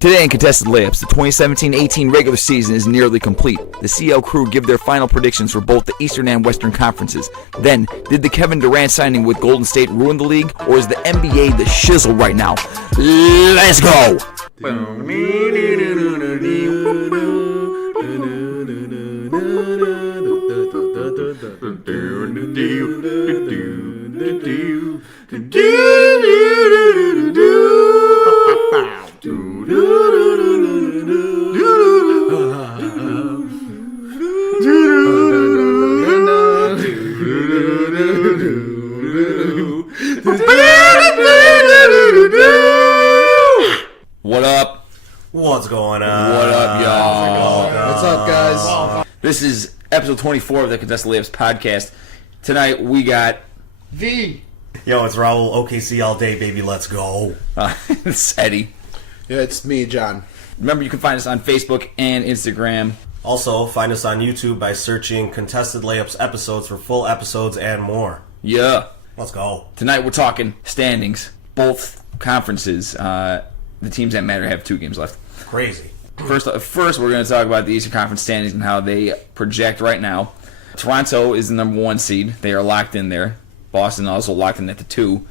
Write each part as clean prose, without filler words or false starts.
Today in Contested Layups, the 2017-18 regular season is nearly complete. The CL crew give their final predictions for both the Eastern and Western Conferences. Then, did the Kevin Durant signing with Golden State ruin the league, or is the NBA the shizzle right now? Let's go! What up? What's going on? What up, y'all? What's up, guys? This is episode 24 of the Contested Layups podcast. Tonight we got V. Yo, it's Raul, OKC all day, baby. Let's go. it's Eddie. Yeah, it's me, John. Remember, you can find us on Facebook and Instagram. Also, find us on YouTube by searching Contested Layups episodes for full episodes and more. Yeah. Let's go. Tonight we're talking standings. Both conferences. The teams that matter have 2 games left. Crazy. First, we're going to talk about the Eastern Conference standings and how they project right now. Toronto is the number 1 seed. They are locked in there. Boston also locked in at the 2.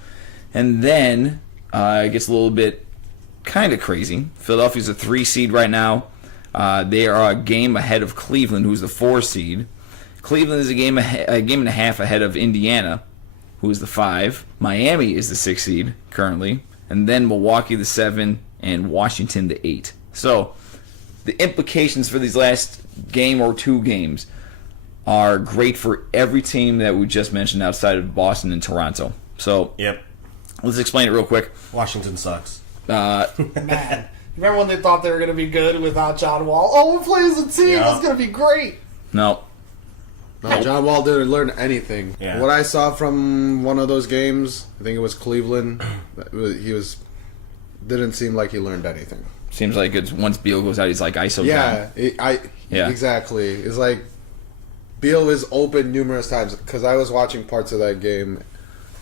And then it gets a little bit kind of crazy. Philadelphia's a 3 seed right now. They are a game ahead of Cleveland, who's the 4 seed. Cleveland is a game and a half ahead of Indiana, who is the 5. Miami is the 6 seed currently. And then Milwaukee the 7 and Washington the 8. So the implications for these last game or 2 games are great for every team that we just mentioned outside of Boston and Toronto. So Yep. let's explain it real quick. Washington sucks. Man, remember when they thought they were going to be good without John Wall? Oh, we'll play as a team. Yeah. It's going to be great. No. No, John Wall didn't learn anything. Yeah. What I saw from one of those games, I think it was Cleveland, didn't seem like he learned anything. Seems like it's once Beal goes out, he's like ISO down. Yeah, exactly. It's like Beal was open numerous times because I was watching parts of that game,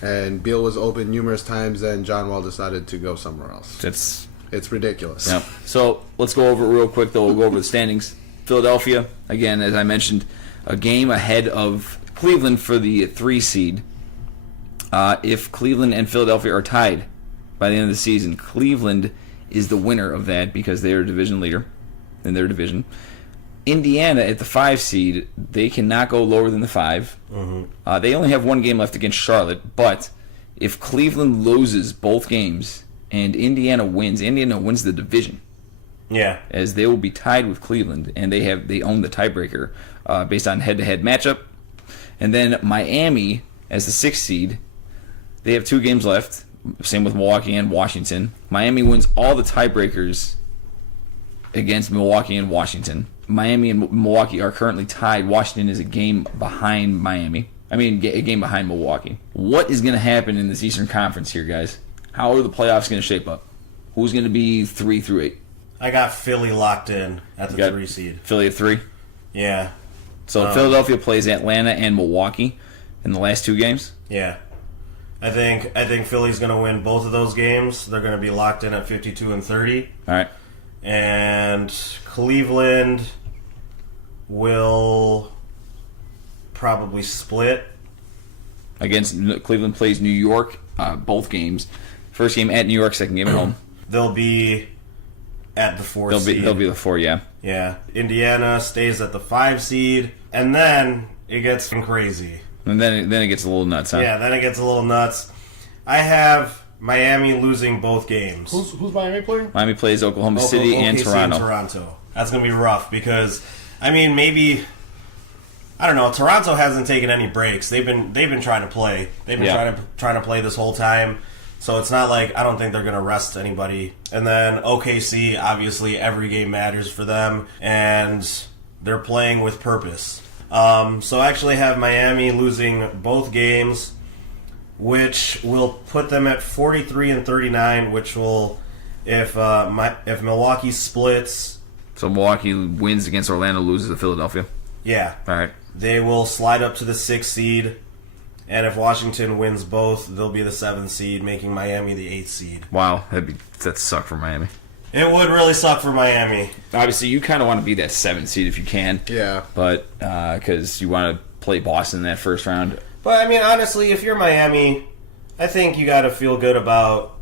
and Beal was open numerous times, and John Wall decided to go somewhere else. It's ridiculous. Yep. So let's go over it real quick, though. We'll go over the standings. Philadelphia, again, as I mentioned, a game ahead of Cleveland for the 3 seed. If Cleveland and Philadelphia are tied by the end of the season, Cleveland is the winner of that because they are a division leader in their division. Indiana at the 5 seed, they cannot go lower than the 5. Mm-hmm. They only have 1 game left against Charlotte, but if Cleveland loses both games and Indiana wins the division. Yeah. As they will be tied with Cleveland, and they own the tiebreaker based on head-to-head matchup. And then Miami as the 6th seed, they have 2 games left. Same with Milwaukee and Washington. Miami wins all the tiebreakers against Milwaukee and Washington. Miami and Milwaukee are currently tied. Washington is a game behind Miami. A game behind Milwaukee. What is going to happen in this Eastern Conference here, guys? How are the playoffs going to shape up? Who's going to be 3 through 8? I got Philly locked in at the 3 seed. Philly at 3? Yeah. So Philadelphia plays Atlanta and Milwaukee in the last 2 games? Yeah. I think Philly's going to win both of those games. They're going to be locked in at 52-30. All right. And Cleveland will probably split. Cleveland plays New York, both games. First game at New York, second game at home. They'll be at the 4 seed. They'll be the 4, yeah. Yeah. Indiana stays at the 5 seed. And then it gets crazy. And then it gets a little nuts, huh? Yeah, then it gets a little nuts. I have Miami losing both games. Who's Miami playing? Miami plays Oklahoma City and Toronto. That's going to be rough because, maybe... I don't know. Toronto hasn't taken any breaks. They've been trying to play. They've been trying to play this whole time. So it's not like I don't think they're going to rest anybody. And then OKC, obviously, every game matters for them, and they're playing with purpose. So I actually have Miami losing both games, which will put them at 43-39. Which will, if Milwaukee splits, so Milwaukee wins against Orlando, loses to Philadelphia. Yeah. All right. They will slide up to the 6th seed, and if Washington wins both, they'll be the 7th seed, making Miami the 8th seed. Wow, that'd suck for Miami. It would really suck for Miami. Obviously, you kind of want to be that 7th seed if you can. Yeah. But because you want to play Boston in that first round. But, I mean, honestly, if you're Miami, I think you got to feel good about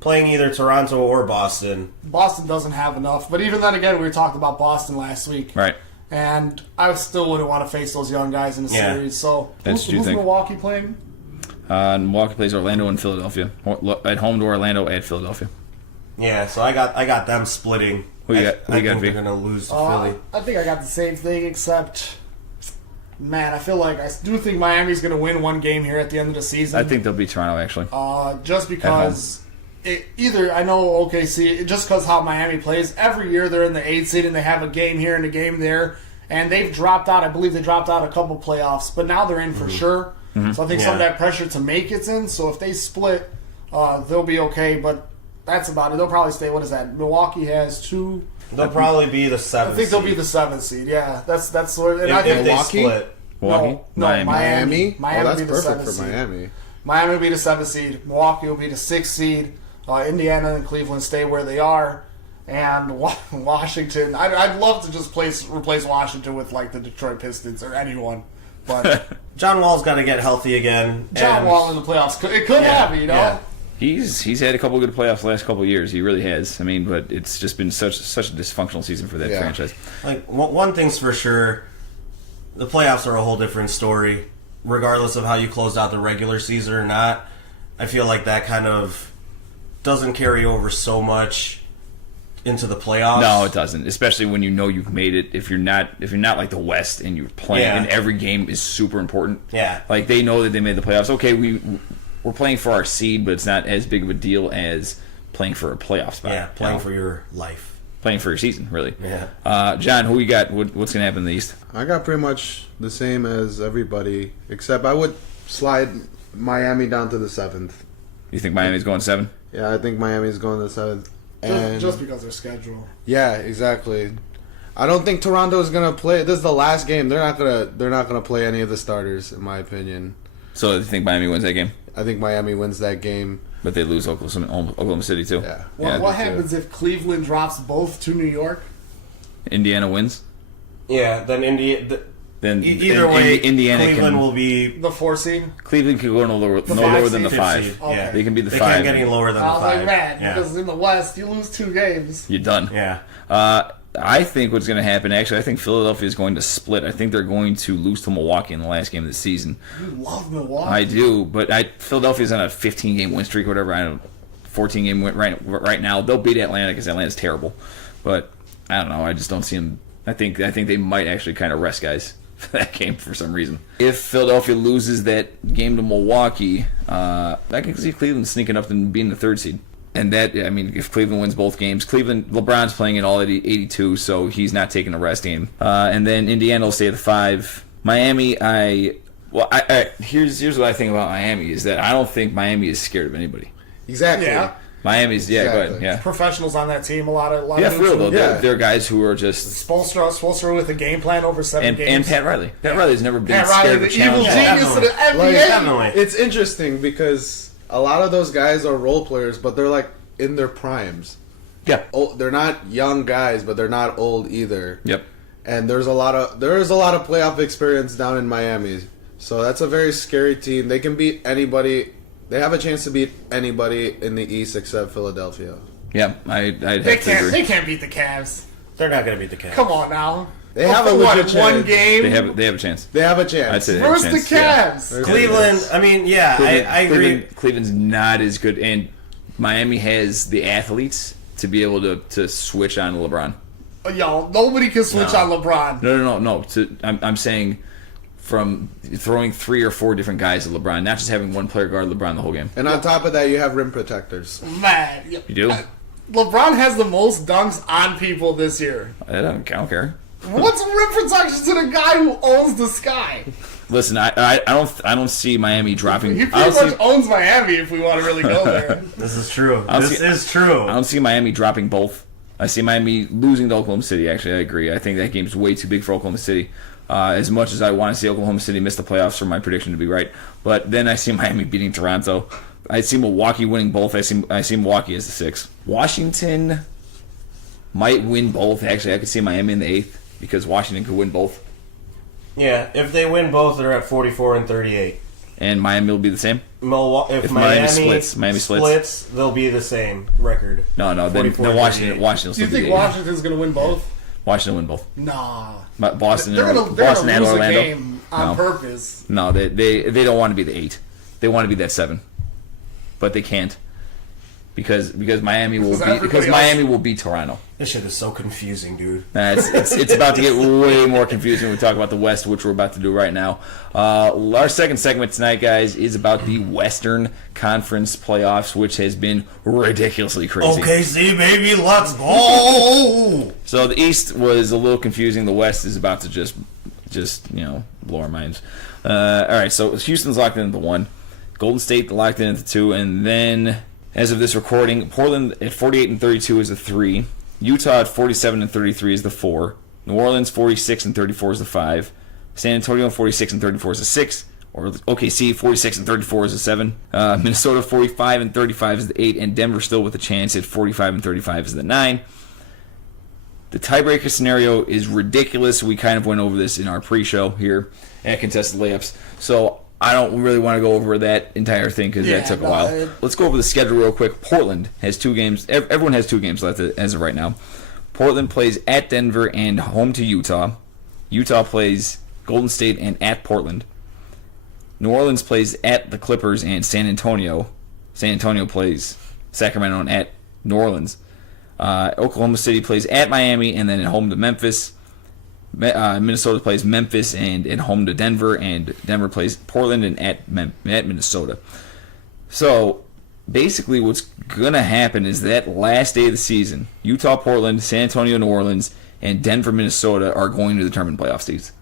playing either Toronto or Boston. Boston doesn't have enough. But even then, again, we talked about Boston last week. Right. And I still wouldn't want to face those young guys in the series. So That's who's Milwaukee playing? Milwaukee plays Orlando and Philadelphia. At home to Orlando, at Philadelphia. Yeah, so I got them splitting. Who you got? I think they're going to lose to Philly. I think I got the same thing, except, man, I feel like I do think Miami's going to win one game here at the end of the season. I think they'll beat Toronto, actually. Just because either I know OKC, just because how Miami plays, every year they're in the 8th seed and they have a game here and a game there, and they've dropped out. I believe they dropped out a couple playoffs, but now they're in for sure. So I think some of that pressure to make it's in. So if they split, they'll be okay. But that's about it. They'll probably stay. What is that? Milwaukee has 2. They'll probably be the 7th. I think they'll be the 7th seed. Yeah, that's where. And if I think they Milwaukee? split. Milwaukee? No, Miami. Oh, Miami will that's be the perfect 7th for seed. Miami. Miami will be the 7th seed. Milwaukee will be the 6th seed. Indiana and Cleveland stay where they are. And Washington, I'd love to just replace Washington with like the Detroit Pistons or anyone. But John Wall's got to get healthy again. John Wall in the playoffs, it could happen, you know? Yeah. He's had a couple good playoffs the last couple of years. He really has. I mean, but it's just been such a dysfunctional season for that franchise. Like, one thing's for sure, the playoffs are a whole different story. Regardless of how you closed out the regular season or not, I feel like that kind of doesn't carry over so much into the playoffs. No, it doesn't. Especially when you know you've made it. If you're not like the West and you're playing, and every game is super important. Yeah. Like they know that they made the playoffs. Okay, we're playing for our seed, but it's not as big of a deal as playing for a playoff spot. Yeah, playing for your life. Playing for your season, really. Yeah. John, who you got? What's going to happen in the East? I got pretty much the same as everybody, except I would slide Miami down to the 7th. You think Miami's going 7? Yeah, I think Miami's going to the 7th. And Just because their schedule. yeah, exactly. I don't think Toronto is gonna play. This is the last game. They're not gonna play any of the starters, in my opinion. So you think Miami wins that game? I think Miami wins that game. But they lose Oklahoma City too. Yeah. What happens if Cleveland drops both to New York? Indiana wins. Yeah, then either way, Indiana Cleveland will be The 4 seed? Cleveland can go no lower than the 5th 5. seed. Okay. Yeah. They can be the They 5. can't get any lower than I the was 5. like, man, yeah. because in the West, you lose 2 games. You're done. Yeah. I think what's going to happen, actually, I think Philadelphia is going to split. I think they're going to lose to Milwaukee in the last game of the season. You love Milwaukee. I do, but Philadelphia's on a 15-game win streak or whatever. I don't know, 14-game win right now. They'll beat Atlanta because Atlanta's terrible. But I don't know. I just don't see them. I think they might actually kind of rest guys for that game for some reason. If Philadelphia loses that game to Milwaukee, I can see Cleveland sneaking up and being the 3rd seed. And that, I mean, if Cleveland wins both games, LeBron's playing in all 82, so he's not taking a rest game. And then Indiana will stay at the 5. Miami, here's what I think about Miami is that I don't think Miami is scared of anybody. Exactly. Yeah. Miami's, yeah, Exactly. go ahead, yeah. Professionals on that team, a lot of For real though, Yeah. they're guys who are just Spolstra with a game plan over 7 games. and Pat Riley. Pat Riley's never been Pat scared Riley, of a the evil challenge. genius of the NBA. Like, Definitely. It's interesting because a lot of those guys are role players, but they're like in their primes. Yeah. Oh, they're not young guys, but they're not old either. Yep. And there is a lot of playoff experience down in Miami. So that's a very scary team. They can beat anybody. They have a chance to beat anybody in the East except Philadelphia. Yeah, I'd have They to agree. can't beat the Cavs. They're not going to beat the Cavs. Come on now. They have a What, legit one chance. game They have a chance. They have a chance. I'd say they have a versus the chance, yeah. Cavs. Cleveland, I mean, yeah, I agree. Cleveland's not as good, and Miami has the athletes to be able to switch on LeBron. Yo, nobody can switch on LeBron. No. I'm saying from throwing 3 or 4 different guys at LeBron, not just having one player guard LeBron the whole game. And on top of that, you have rim protectors. Man, You do? LeBron has the most dunks on people this year. I don't care. What's rim protection to the guy who owns the sky? Listen, I don't see Miami dropping. He I pretty don't much owns Miami if we want to really go there. This is true. I don't This see- is true. I don't see Miami dropping both. I see Miami losing to Oklahoma City. Actually, I agree. I think that game's way too big for Oklahoma City. As much as I want to see Oklahoma City miss the playoffs for my prediction to be right, but then I see Miami beating Toronto. I see Milwaukee winning both. I see Milwaukee as the 6. Washington might win both. Actually, I could see Miami in the 8th because Washington could win both. Yeah, if they win both, they're at 44 and 38. And Miami will be the same? If Miami splits, they'll be the same record. No, then Washington will still Do you be think the 8th. Washington's going to win both? Washington will win both. Nah. Boston They're and gonna Boston and lose Orlando. a game on purpose. No, they don't want to be the 8. They want to be that 7. But they can't. Because Miami will beat Toronto. This shit is so confusing, dude. It's about to get way more confusing when we talk about the West, which we're about to do right now. Our second segment tonight, guys, is about the Western Conference playoffs, which has been ridiculously crazy. OKC, baby, let's go! So the East was a little confusing. The West is about to just blow our minds. All right, so Houston's locked in at the 1. Golden State locked in at the 2, and then, as of this recording, Portland at 48 and 32 is the 3. Utah at 47 and 33 is the 4. New Orleans 46 and 34 is the 5. San Antonio 46 and 34 is the 6. Or OKC 46 and 34 is the 7. Minnesota 45 and 35 is the 8, and Denver still with a chance at 45 and 35 is the 9. The tiebreaker scenario is ridiculous. We kind of went over this in our pre-show here at Contested Layups. So I don't really want to go over that entire thing because that took a while. Let's go over the schedule real quick. Portland has 2 games. Everyone has 2 games left as of right now. Portland plays at Denver and home to Utah. Utah plays Golden State and at Portland. New Orleans plays at the Clippers and San Antonio. San Antonio plays Sacramento and at New Orleans. Oklahoma City plays at Miami and then at home to Memphis. Minnesota plays Memphis and at home to Denver, and Denver plays Portland and at Minnesota. So basically what's going to happen is that last day of the season, Utah, Portland, San Antonio, New Orleans, and Denver, Minnesota are going to determine playoff seeds.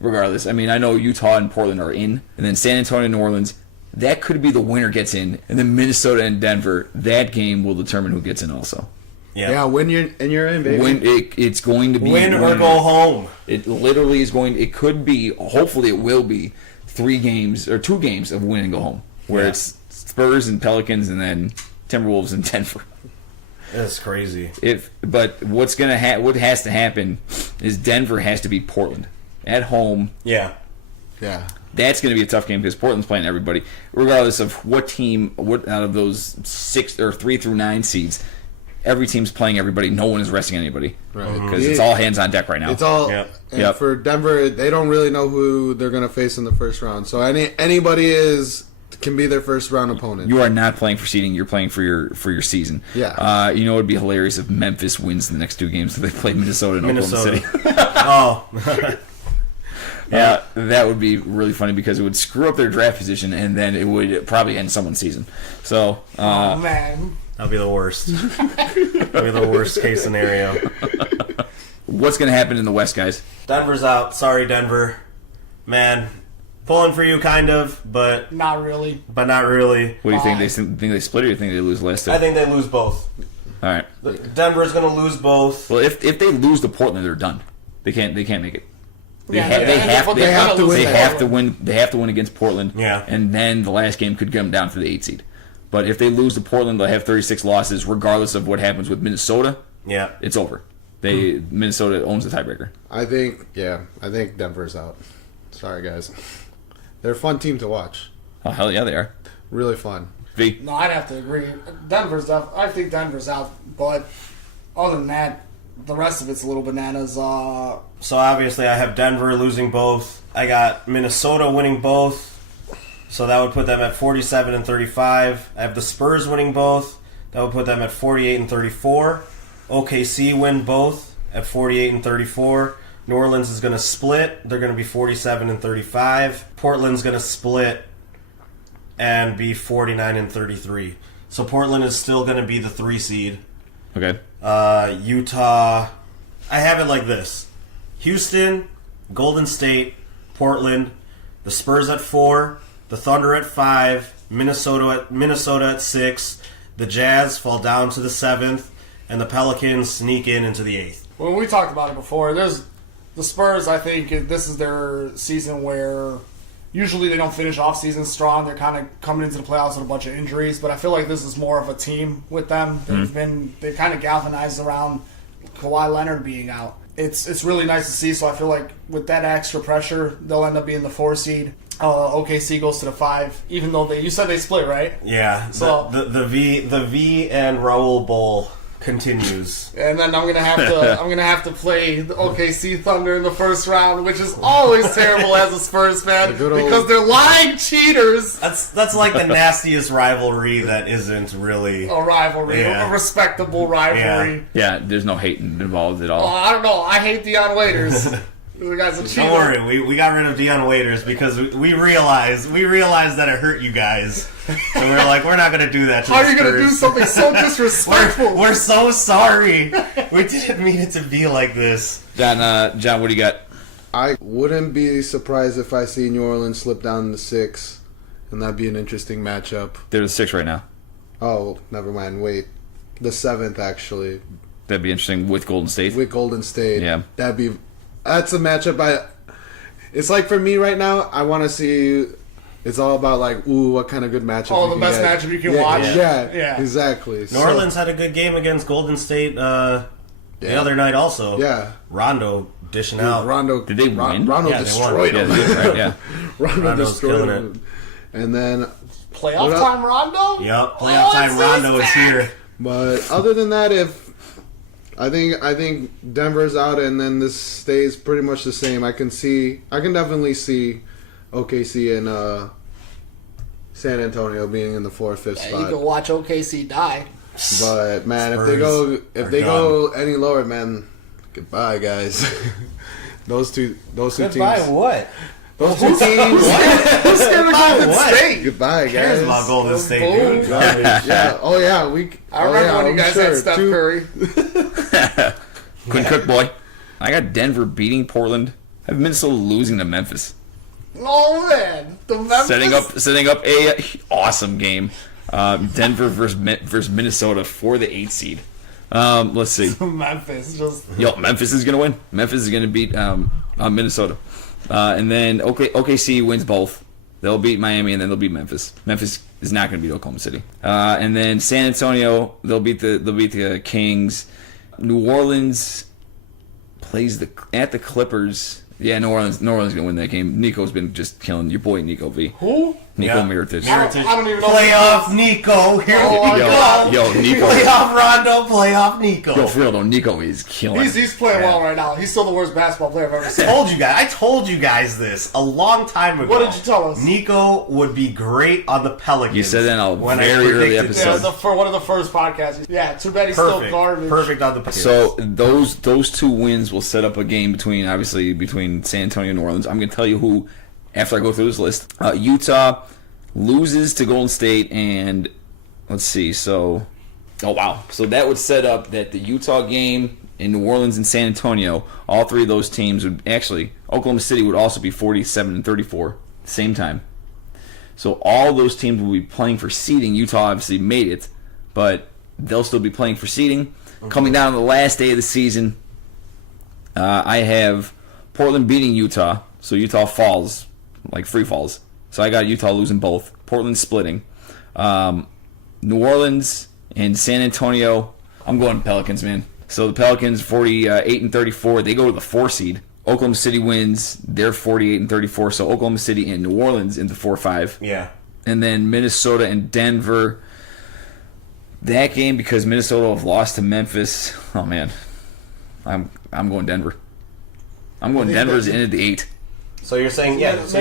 Regardless, I mean, I know Utah and Portland are in, and then San Antonio, New Orleans, that could be the winner gets in, and then Minnesota and Denver, that game will determine who gets in also. Yeah, win you're in, baby. It's going to be win or go home. It literally is going. It could be. Hopefully, it will be 3 games or 2 games of win and go home, where it's Spurs and Pelicans, and then Timberwolves and Denver. That's crazy. But what has to happen is Denver has to beat Portland at home. Yeah. That's going to be a tough game because Portland's playing everybody, regardless of what out of those 6 or 3 through 9 seeds. Every team's playing everybody. No one is resting anybody. Right. Because it's all hands on deck right now. It's all. And for Denver, they don't really know who they're going to face in the first round. So anybody can be their first round opponent. You are not playing for seeding. You're playing for your season. Yeah. You know, it would be hilarious if Memphis wins the next 2 games. So they play Minnesota and Oklahoma City. Oh. Yeah, that would be really funny because it would screw up their draft position, and then it would probably end someone's season. So. Oh man. That'll be the worst. That'll be the worst case scenario. What's going to happen in the West, guys? Denver's out. Sorry, Denver. Man, pulling for you, kind of, but not really. But not really. What do you think? They think they split, or you think they lose last 2? I think they lose both. All right. Denver's going to lose both. Well, if they lose to Portland, they're done. They can't make it. They have to win. They have to win against Portland. Yeah. And then the last game could get them down to the 8 seed. But if they lose to Portland, they'll have 36 losses, regardless of what happens with Minnesota. Yeah. It's over. Minnesota owns the tiebreaker. I think Denver's out. Sorry, guys. They're a fun team to watch. Oh, hell yeah, they are. Really fun. V? No, I'd have to agree. I think Denver's out, but other than that, the rest of it's a little bananas. So obviously I have Denver losing both. I got Minnesota winning both. So that would put them at 47 and 35. I have the Spurs winning both. That would put them at 48 and 34. OKC win both at 48 and 34. New Orleans is going to split. They're going to be 47 and 35. Portland's going to split and be 49 and 33. So Portland is still going to be the 3 seed. Okay. Utah, I have it like this. Houston, Golden State, Portland, the Spurs at 4, the Thunder at 5, Minnesota at 6, the Jazz fall down to the 7th, and the Pelicans sneak into the 8th. Well, we talked about it before. There's the Spurs. I think this is their season where usually they don't finish off season strong. They're kind of coming into the playoffs with a bunch of injuries, but I feel like this is more of a team with them. They've kind of galvanized around Kawhi Leonard being out. It's really nice to see. So I feel like with that extra pressure, they'll end up being the 4 seed. OKC goes to the 5, even though you said they split, right? Yeah. So the V and Raul Bowl continues. And then I'm gonna have to play the OKC Thunder in the first round, which is always terrible as a Spurs fan because they're lying cheaters. That's like the nastiest rivalry that isn't really A rivalry, a respectable rivalry. Yeah, there's no hate involved at all. I don't know. I hate Deion Waiters. The guy's a cheater. Don't worry, we got rid of Deion Waiters because we realized that it hurt you guys. So we're like, we're not gonna do that. How are you gonna do something so disrespectful? We're so sorry. We didn't mean it to be like this. John, what do you got? I wouldn't be surprised if I see New Orleans slip down to 6, and that'd be an interesting matchup. They're the 6 right now. Oh, never mind. Wait, the 7th actually. That'd be interesting with Golden State. With Golden State, Yeah. That's a matchup. It's like for me right now, I want to see. It's all about like, what kind of good matchup. Oh, we the can best get. matchup you can Yeah, watch. Yeah, exactly. New Orleans had a good game against Golden State the other night also. Yeah. Rondo dishing out. Rondo. Did they win? Rondo Yeah, they destroyed won. him. Yeah, right, yeah. Rondo Rondo's destroyed killing him. And then Playoff time, Rondo. Yep, playoff time. Rondo is here. But other than that, I think Denver's out, and then this stays pretty much the same. I can definitely see OKC and San Antonio being in the 4th, 5th You spot. can watch OKC die. But man, Spurs if are they done. go any lower, man, goodbye, guys. those two Goodbye, teams. what? Those two teams. Who's scared of Golden What? State? Goodbye, guys. Cares about Golden State, Boom. dude. Yeah. Oh yeah. I remember when you guys had Steph Curry. Quinn Cook, boy. I got Denver beating Portland. I have Minnesota losing to Memphis. Oh man, the Memphis. Setting up a awesome game. Denver versus Minnesota for the 8 seed. Let's see. Memphis just. Memphis is gonna win. Memphis is gonna beat Minnesota, and then OKC wins both. They'll beat Miami and then they'll beat Memphis. Memphis is not gonna beat Oklahoma City, and then San Antonio they'll beat the Kings. New Orleans plays at the Clippers. Yeah, New Orleans gonna win that game. Nico's been just killing your boy Nico V. Who? Nico Yeah. Mirotic. I don't even know. Playoff Nico. Here we go. Yo, Nico. Playoff Rondo. Playoff Nico. Yo, for real though, Nico is killing. He's playing well right now. He's still the worst basketball player I've ever seen. I told you guys this a long time ago. What did you tell us? Nico would be great on the Pelicans. You said that in a when I very early predicted episode. this. For one of the first podcasts. Yeah, too bad he's still Perfect. garbage. Perfect on the Pelicans. So those 2 wins will set up a game between San Antonio and New Orleans. I'm going to tell you who after I go through this list. Utah loses to Golden State, and let's see. So that would set up that the Utah game in New Orleans and San Antonio, all 3 of those teams would actually Oklahoma City would also be 47-34 same time. So all those teams will be playing for seeding. Utah obviously made it, but they'll still be playing for seeding. Coming down to the last day of the season, I have Portland beating Utah, so Utah falls, like free falls. So I got Utah losing both. Portland splitting. New Orleans and San Antonio, I'm going Pelicans, man. So the Pelicans 48-34, they go to the 4 seed. Oklahoma City wins, they're 48-34, so Oklahoma City and New Orleans into 4-5. Yeah. And then Minnesota and Denver. That game, because Minnesota have lost to Memphis. Oh man, I'm going Denver. I'm going Denver's in at the 8. So you're saying Denver's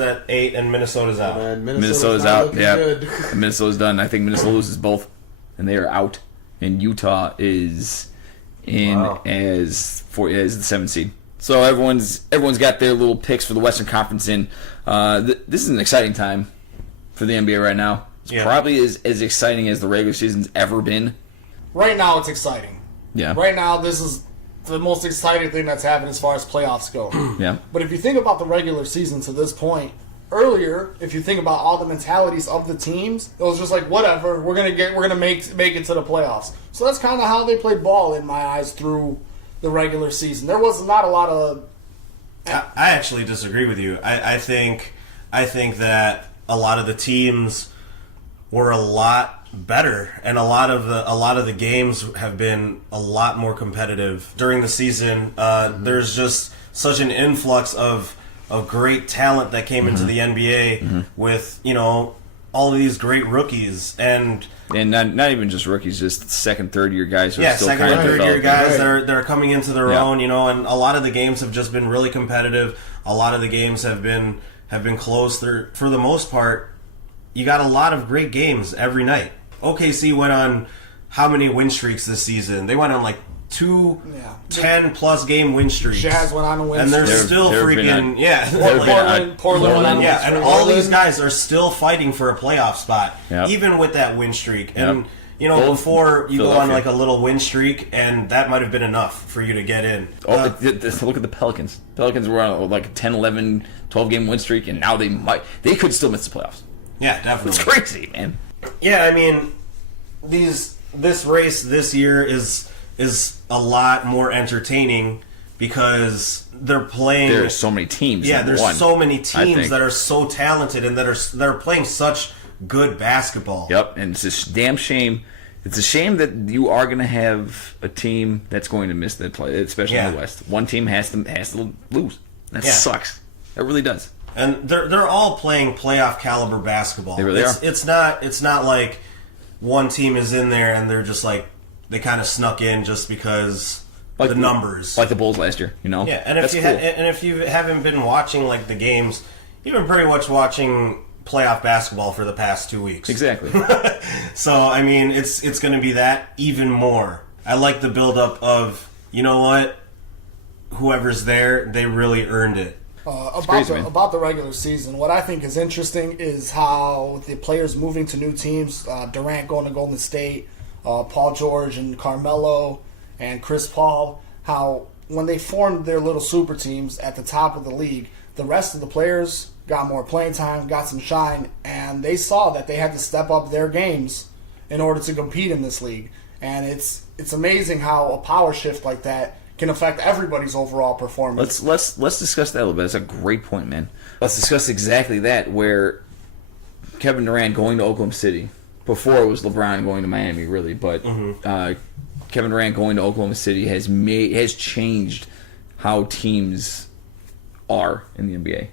at 8 and Minnesota's out. Man, Minnesota's not out. looking Yeah, good. Minnesota's done. I think Minnesota loses both, and they are out. And Utah is in as the 7th seed. So everyone's got their little picks for the Western Conference in. This is an exciting time for the NBA right now. It's probably as exciting as the regular season's ever been. Right now, it's exciting. Yeah. Right now, this is the most exciting thing that's happened as far as playoffs go. Yeah. But if you think about the regular season to this point, earlier, if you think about all the mentalities of the teams, it was just like whatever, we're gonna make it to the playoffs. So that's kind of how they played ball in my eyes through the regular season. There was not a lot of. I actually disagree with you. I think I think that a lot of the teams were a lot better, and a lot of the games have been a lot more competitive during the season. There's just such an influx of great talent that came into the NBA with all of these great rookies and not even just rookies, just second, third year guys who are still second kind and of third year developing. guys that are coming into their own, and a lot of the games have just been really competitive. A lot of the games have been close. For the most part, you got a lot of great games every night. OKC went on how many win streaks this season? They went on like 10-plus game win streaks. Jazz went on a win and they're streak. still Portland went on. Yeah, and all these guys are still fighting for a playoff spot, even with that win streak. And before you go on like a little win streak, and that might have been enough for you to get in. Look at the Pelicans. Pelicans were on like a 10, 11, 12 game win streak, and now they could still miss the playoffs. Yeah, definitely. It's crazy, man. Yeah, I mean, this race this year is a lot more entertaining because they're playing. There's so many teams. Yeah, there's so many teams that are so talented and that are playing such good basketball. Yep, and it's a damn shame. It's a shame that you are going to have a team that's going to miss the play, especially in the West. One team has to lose. That sucks. It really does. And they're all playing playoff caliber basketball. They really are. It's not like one team is in there and they're just like they kind of snuck in just because the numbers, like the Bulls last year. Yeah, and if you haven't been watching like the games, you've been pretty much watching playoff basketball for the past 2 weeks. Exactly. So I mean, it's going to be that even more. I like the build up of what, whoever's there, they really earned it. About the regular season, what I think is interesting is how the players moving to new teams, Durant going to Golden State, Paul George and Carmelo and Chris Paul, how when they formed their little super teams at the top of the league, the rest of the players got more playing time, got some shine, and they saw that they had to step up their games in order to compete in this league. And it's amazing how a power shift like that can affect everybody's overall performance. Let's discuss that a little bit. That's a great point, man. Let's discuss exactly that, where Kevin Durant going to Oklahoma City. Before it was LeBron going to Miami, really, but Kevin Durant going to Oklahoma City has changed how teams are in the NBA.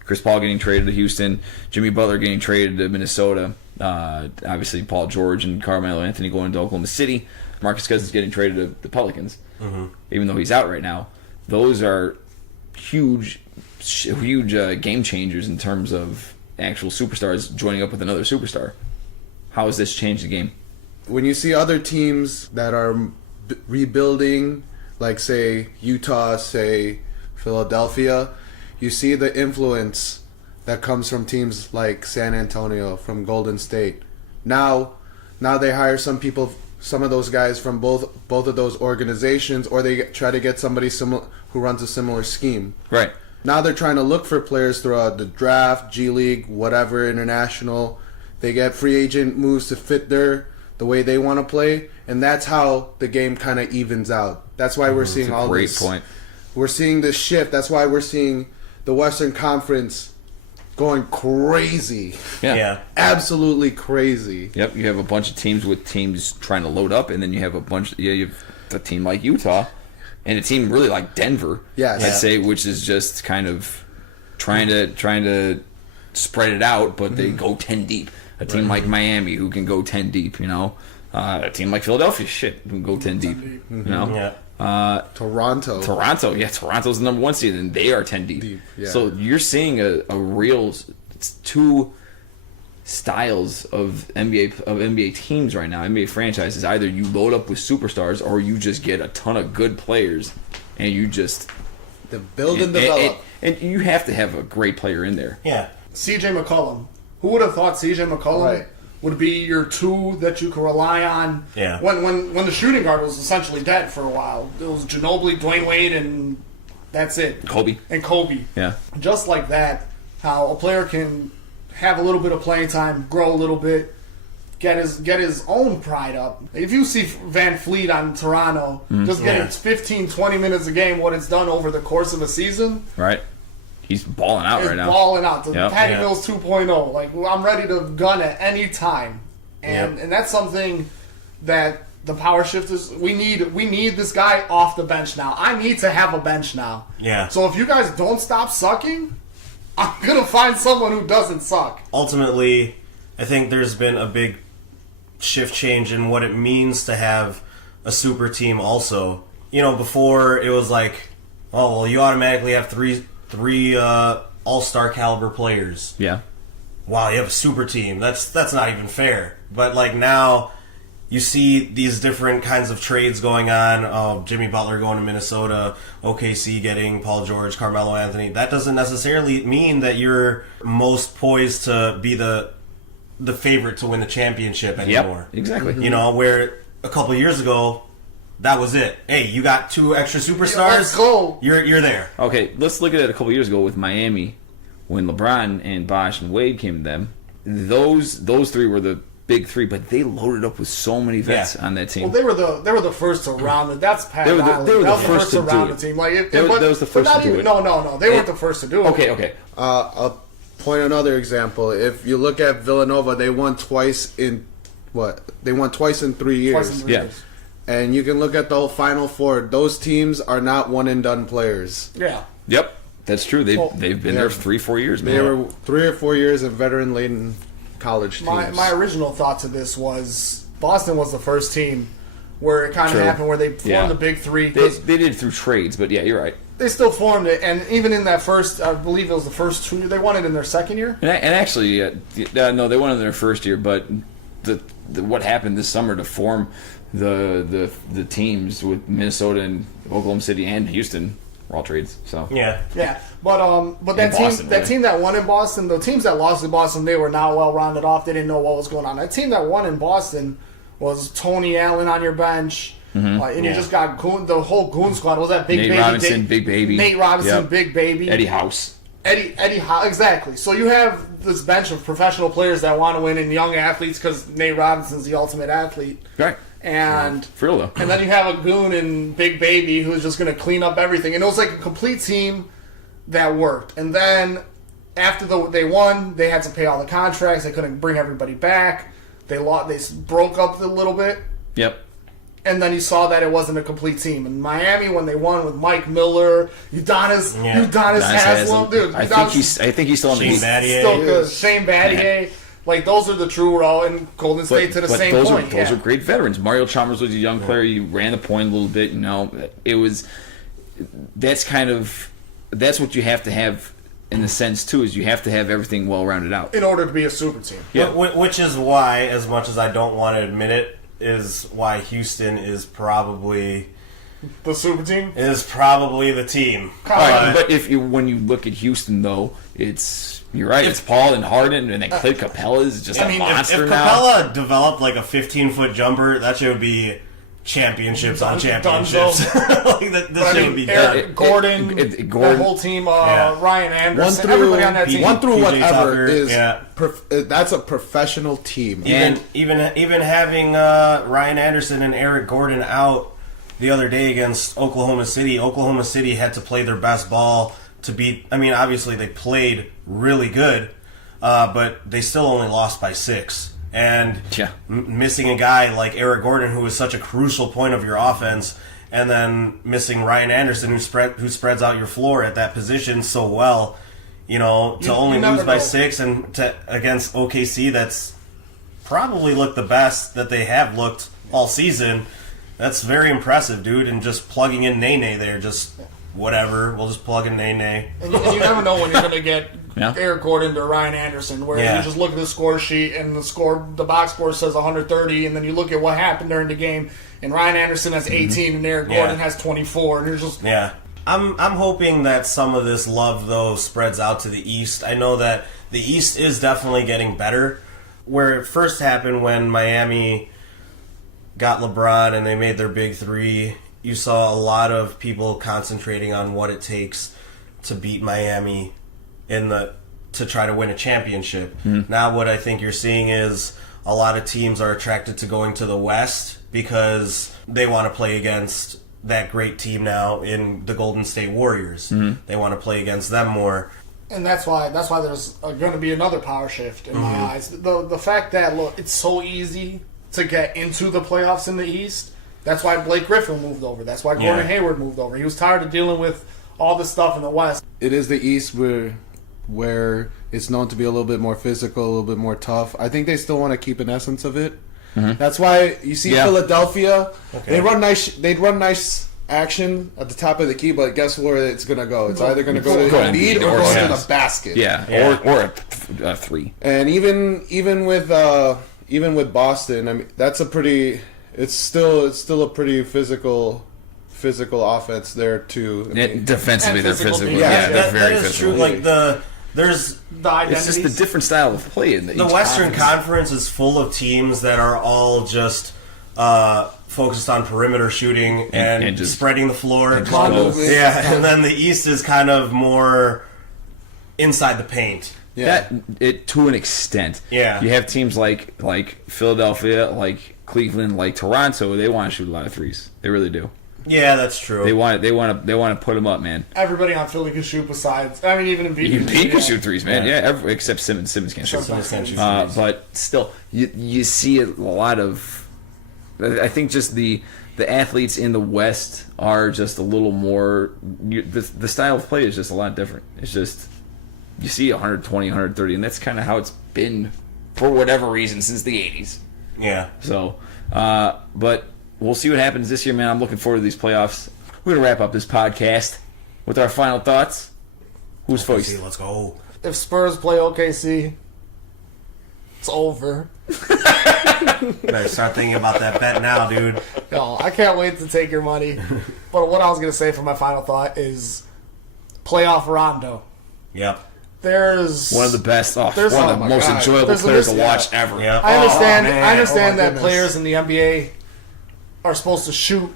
Chris Paul getting traded to Houston, Jimmy Butler getting traded to Minnesota, obviously Paul George and Carmelo Anthony going to Oklahoma City, Marcus Cousins getting traded to the Pelicans, even though he's out right now. Those are huge game changers in terms of actual superstars joining up with another superstar. How has this changed the game? When you see other teams that are rebuilding, like say Utah, say Philadelphia, you see the influence that comes from teams like San Antonio, from Golden State. Now they hire some of those guys from both of those organizations, or they try to get somebody similar who runs a similar scheme. Right. Now they're trying to look for players throughout the draft, G League, whatever, international. They get free agent moves to fit the way they want to play, and that's how the game kind of evens out. That's why we're seeing all this. Great point. We're seeing this shift. That's why we're seeing the Western Conference going crazy. Yeah. Absolutely crazy. Yep, you have a bunch of teams with teams trying to load up, and then you have you have a team like Utah, and a team really like Denver. Yes. I'd say, which is just kind of trying to spread it out, but they go 10 deep. A team like Miami who can go 10 deep, a team like Philadelphia, who can go 10 deep, Toronto, Toronto's the number 1 seed, and they are 10 deep. Yeah. So you're seeing a real two styles of NBA teams right now, NBA franchises. Either you load up with superstars, or you just get a ton of good players, and you just build and develop. And you have to have a great player in there. Yeah. CJ McCollum. Who would have thought CJ McCollum would be your two that you could rely on? Yeah. When the shooting guard was essentially dead for a while. It was Ginobili, Dwayne Wade, and that's it. Kobe. Yeah. Just like that, how a player can have a little bit of playing time, grow a little bit, get his own pride up. If you see Van Fleet on Toronto, just getting 15, 20 minutes a game, what it's done over the course of a season. Right. He's balling out right now. Balling out. The Yep. Patty Mills 2.0. Like, I'm ready to gun at any time. And that's something that the power shifters, we need this guy off the bench now. I need to have a bench now. Yeah. So if you guys don't stop sucking, I'm going to find someone who doesn't suck. Ultimately, I think there's been a big shift change in what it means to have a super team also. You know, before it was like, oh, well, you automatically have three all-star caliber players. Yeah. Wow, you have a super team. That's not even fair. But like now, you see these different kinds of trades going on. Jimmy Butler going to Minnesota, OKC getting Paul George, Carmelo Anthony. That doesn't necessarily mean that you're most poised to be the favorite to win the championship anymore. Yep, exactly. You know, where a couple years ago, that was it. Hey, you got 2 extra superstars. Yeah, let's go. You're there. Okay, let's look at it a couple years ago with Miami, when LeBron and Bosh and Wade came to them. Those 3 were the big 3, but they loaded up with so many vets on that team. Well, they were the first to round it. That's Pat They were the Riley. first to round do the it. team. Like, That was the first to do it. No. They weren't the first to do it. Okay. I'll point another example. If you look at Villanova, they won twice in 3 years. Twice in 3 Yeah. years. And you can look at the whole Final Four. Those teams are not one and done players. Yeah. Yep, that's true. They've been there for 3-4 years, man. They were 3 or 4 years of veteran-laden college teams. My original thought to this was Boston was the first team where it kind of True. happened where they formed the big 3. They did it through trades, but yeah, you're right. They still formed it, and even in that first, I believe it was the first 2 years, they won it in their second year. And actually, no, they won in their first year, but what happened this summer to form the teams with Minnesota and Oklahoma City and Houston were all trades. So Yeah. Yeah, but that team, Boston, that really. team that won in Boston, the teams that lost in Boston, they were not well rounded off. They didn't know what was going on. That team that won in Boston was Tony Allen on your bench, and you just got the whole Goon squad. Was that Big Nate Baby? Robinson, Big Baby, Nate Robinson, Yep. Big Baby, Eddie House. Eddie Howe, exactly. So you have this bench of professional players that want to win and young athletes because Nate Robinson's the ultimate athlete. Right. And For real, though. and then you have a Goon and Big Baby who's just going to clean up everything. And it was like a complete team that worked. And then after they won, they had to pay all the contracts. They couldn't bring everybody back. They broke up a little bit. Yep. And then you saw that it wasn't a complete team. In Miami, when they won with Mike Miller, Udonis Haslem, dude. I think he's still on the Shane Heat. Battier. Still good. Shane Battier. Like, those are the true raw, and Golden State to the same those point. Those are great veterans. Mario Chalmers was a young player. He ran the point a little bit. You know, that's what you have to have in the sense too. Is you have to have everything well rounded out In order to be a super team. Yeah. Which is why, as much as I don't want to admit it, is why Houston is probably The super team? the team. All right, but when you look at Houston though, you're right. It's Paul and Harden, and then Clint Capella is just a monster if now. Capella developed like a 15-foot jumper, that shit would be championships on championships. Like this shit would be Eric done. Gordon, Gordon, that whole team, Ryan Anderson, everybody on that team. One through PJ whatever Tucker, that's a professional team. Even having Ryan Anderson and Eric Gordon out the other day against Oklahoma City. Oklahoma City had to play their best ball to beat. I mean, obviously they played really good, but they still only lost by 6. And missing a guy like Eric Gordon, who is such a crucial point of your offense, and then missing Ryan Anderson, who spreads out your floor at that position so well, to only lose by 6 and against OKC, that's probably looked the best that they have looked all season. That's very impressive, dude. And just plugging in Nene there, just whatever. We'll just plug in Nene. And you never know when you're going to get Yeah. Eric Gordon to Ryan Anderson, where you just look at the score sheet and the box score says 130, and then you look at what happened during the game, and Ryan Anderson has 18 and Eric Gordon has 24, and you're just I'm hoping that some of this love though spreads out to the East. I know that the East is definitely getting better. Where it first happened when Miami got LeBron and they made their big 3, you saw a lot of people concentrating on what it takes to beat Miami to try to win a championship. Now what I think you're seeing is a lot of teams are attracted to going to the West because they want to play against that great team now in the Golden State Warriors. They want to play against them more. And that's why there's going to be another power shift in my eyes. The fact that, look, it's so easy to get into the playoffs in the East. That's why Blake Griffin moved over. That's why Gordon Hayward moved over. He was tired of dealing with all this stuff in the West. It is the East where it's known to be a little bit more physical, a little bit more tough. I think they still want to keep an essence of it. That's why you see Philadelphia. They run nice action at the top of the key, but guess where it's gonna go? It's either gonna go to Embiid or go to the basket. Or a three. And even with Boston, I mean that's a pretty. It's still a pretty physical offense there too. Defensively, they're physical. Yeah, they're very that is physical. true. Like there's The identities. It's just the different style of play in the Western Conference is full of teams that are all just focused on perimeter shooting and just spreading the floor. And and then the East is kind of more inside the paint. That it to an extent. Yeah. You have teams like Philadelphia, like Cleveland, like Toronto. They want to shoot a lot of threes. They really do. Yeah, that's true. They want to put them up, man. Everybody on Philly can shoot besides. I mean, even Embiid. Embiid can shoot threes, man. Yeah, except Simmons. Simmons can't shoot. But still, you see a lot of. I think just the athletes in the West are just a little more. The style of play is just a lot different. It's just you see 120, 130, and that's kind of how it's been for whatever reason since the 80s. Yeah. So, but we'll see what happens this year, man. I'm looking forward to these playoffs. We're gonna wrap up this podcast with our final thoughts. Who's first? Let's go. If Spurs play OKC, it's over. Better start thinking about that bet now, dude. No, I can't wait to take your money. But what I was going to say for my final thought is playoff Rondo. Yep. There's one of the best, one of there's- the oh my most God. enjoyable There's a players to list- watch ever. Yep. I understand. man. I understand Oh, my that goodness. players in the NBA are supposed to shoot,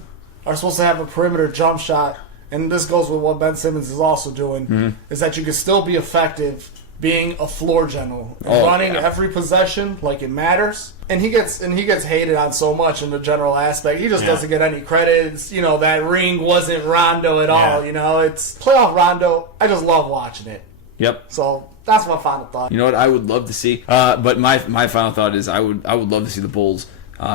are supposed to have a perimeter jump shot, and this goes with what Ben Simmons is also doing. Is that you can still be effective being a floor general, running every possession like it matters. And he gets hated on so much in the general aspect. He just doesn't get any credit. It's, that ring wasn't Rondo at all. It's playoff Rondo. I just love watching it. Yep. So that's my final thought. You know what I would love to see? But my final thought is I would love to see the Bulls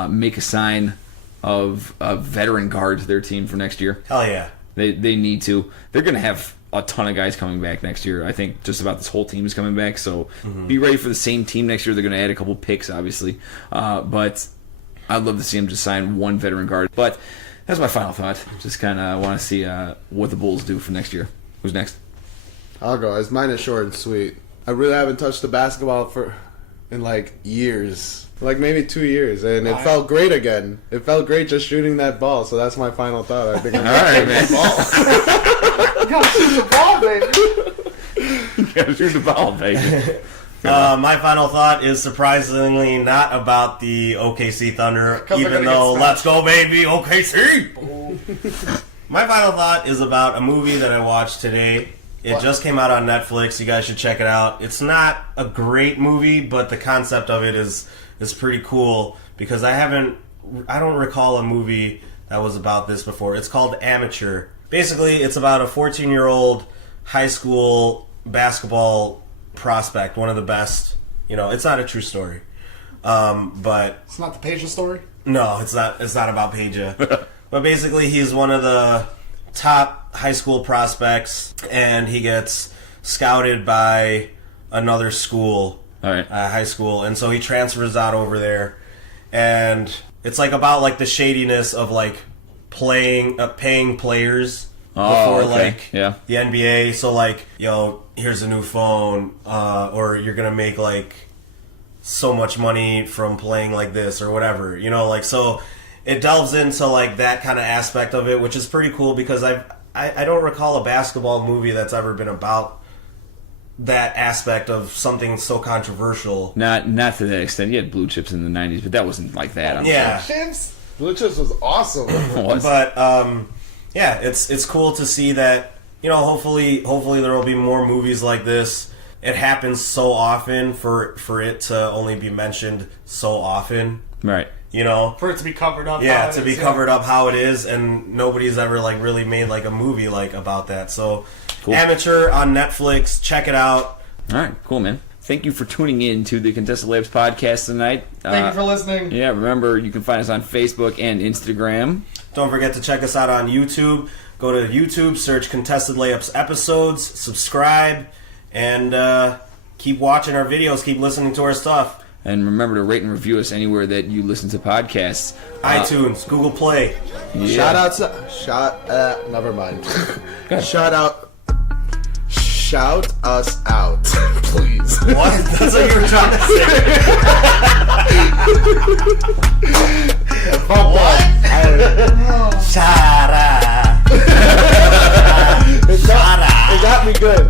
make a sign of a veteran guard to their team for next year. Hell yeah. They need to. They're going to have a ton of guys coming back next year. I think just about this whole team is coming back. So be ready for the same team next year. They're going to add a couple picks, obviously. But I'd love to see them just sign one veteran guard. But that's my final thought. Just kind of want to see what the Bulls do for next year. Who's next? I'll go. Mine is short and sweet. I really haven't touched the basketball in like years, like maybe 2 years, and it felt great again. It felt great just shooting that ball. So that's my final thought. I think I'm All right, man. You gotta shoot the ball, baby. You gotta shoot the ball, baby. My final thought is surprisingly not about the OKC Thunder, Because they're even gonna though get let's go, baby, OKC! My final thought is about a movie that I watched today. It just came out on Netflix. You guys should check it out. It's not a great movie, but the concept of it is pretty cool because I don't recall a movie that was about this before. It's called Amateur. Basically, it's about a 14-year-old high school basketball prospect, one of the best. It's not a true story, but It's not the Paige story. no, it's not. It's not about Peja. But basically, he's one of the top high school prospects, and he gets scouted by another school, All right. high school, and so he transfers out over there, and it's like about like the shadiness of like paying players before like Yeah. the NBA. So like, here's a new phone, or you're gonna make like so much money from playing like this or whatever, so it delves into like that kind of aspect of it, which is pretty cool because I don't recall a basketball movie that's ever been about that aspect of something so controversial. Not to that extent. You had Blue Chips in the 90s, but that wasn't like that. I'm Yeah. Chips. Blue Chips was awesome. sure. Was. But yeah, it's cool to see that, hopefully there will be more movies like this. It happens so often for it to only be mentioned so often. Right. You know, for it to be covered up. Yeah, to be covered up how it is, and nobody's ever like really made like a movie like about that. So, cool. Amateur on Netflix, check it out. All right, cool, man. Thank you for tuning in to the Contested Layups podcast tonight. Thank you for listening. Yeah, remember you can find us on Facebook and Instagram. Don't forget to check us out on YouTube. Go to YouTube, search Contested Layups episodes, subscribe, and keep watching our videos. Keep listening to our stuff. And remember to rate and review us anywhere that you listen to podcasts. iTunes, Google Play. Yeah. Never mind. Shout us out, please. What? That's what you were trying to say. What? Shout out. It got me good.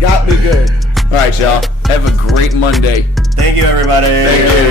Got me good. All right, y'all. Have a great Monday. Thank you, everybody. Thank you.